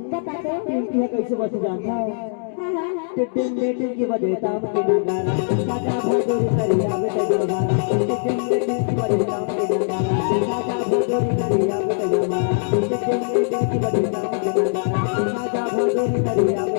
कैसे बस जानता है टिटिन टिटिन की वजह ताम के नगारा साजा भगोरी करिया बेटे जमारा टिटिन टिटिन की वजह ताम के नगारा साजा भगोरी करिया बेटे जमारा टिटिन टिटिन की वजह ताम के नगारा साजा भगोरी करिया